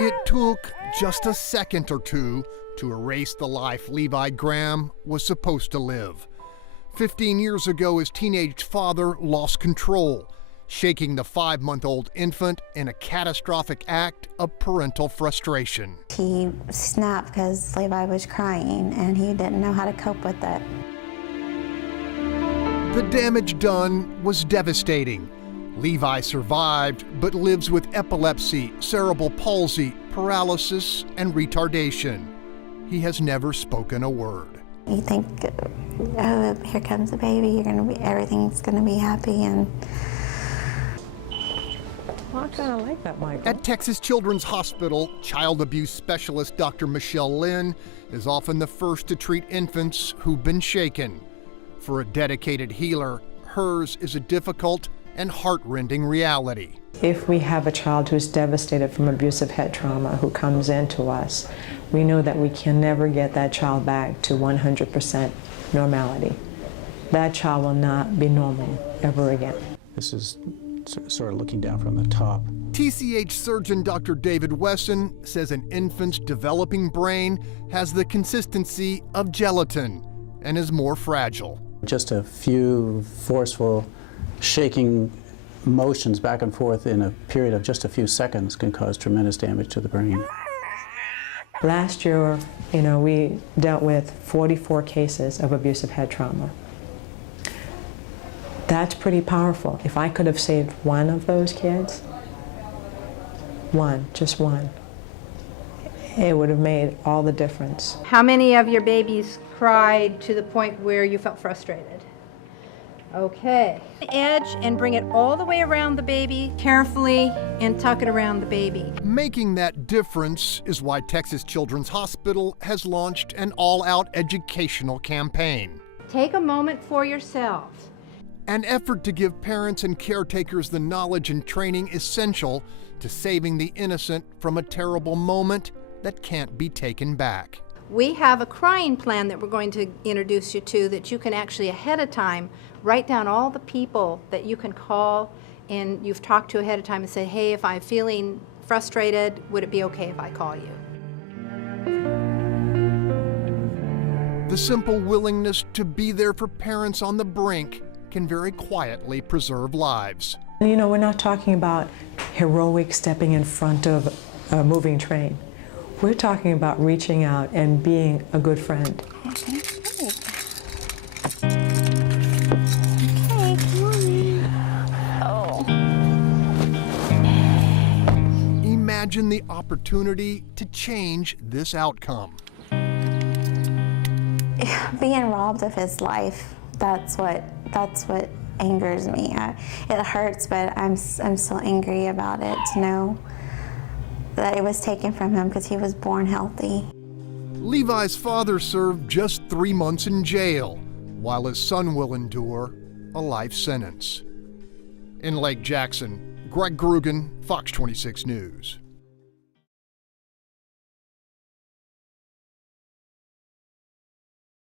It took just a second or two to erase the life Levi Graham was supposed to live. 15 years ago, his teenage father lost control, shaking the 5-month-old infant in a catastrophic act of parental frustration. He snapped because Levi was crying and he didn't know how to cope with it. The damage done was devastating. Levi survived, but lives with epilepsy, cerebral palsy, paralysis, and retardation. He has never spoken a word. You think, oh, here comes the baby, everything's gonna be happy, and well, I kind of like that, Michael. At Texas Children's Hospital, child abuse specialist Dr. Michelle Lynn is often the first to treat infants who've been shaken. For a dedicated healer, hers is a difficult and heart-rending reality. If we have a child who's devastated from abusive head trauma who comes into us, we know that we can never get that child back to 100% normality. That child will not be normal ever again. This is sort of looking down from the top. TCH surgeon Dr. David Wesson says an infant's developing brain has the consistency of gelatin and is more fragile. Just a few forceful shaking motions back and forth in a period of just a few seconds can cause tremendous damage to the brain. Last year, we dealt with 44 cases of abusive head trauma. That's pretty powerful. If I could have saved one of those kids, just one, it would have made all the difference. How many of your babies cried to the point where you felt frustrated? Okay. Edge and bring it all the way around the baby carefully and tuck it around the baby. Making that difference is why Texas Children's Hospital has launched an all-out educational campaign. Take a moment for yourself. An effort to give parents and caretakers the knowledge and training essential to saving the innocent from a terrible moment that can't be taken back. We have a crying plan that we're going to introduce you to that you can actually ahead of time write down all the people that you can call and you've talked to ahead of time and say, hey, if I'm feeling frustrated, would it be okay if I call you? The simple willingness to be there for parents on the brink can very quietly preserve lives. We're not talking about heroic stepping in front of a moving train. We're talking about reaching out and being a good friend. okay, come on. Oh. Imagine the opportunity to change this outcome. Being robbed of his life, that's what angers me. It hurts, but I'm still angry about it to know that it was taken from him because he was born healthy. Levi's father served just 3 months in jail, while his son will endure a life sentence. In Lake Jackson, Greg Groogan, Fox 26 News.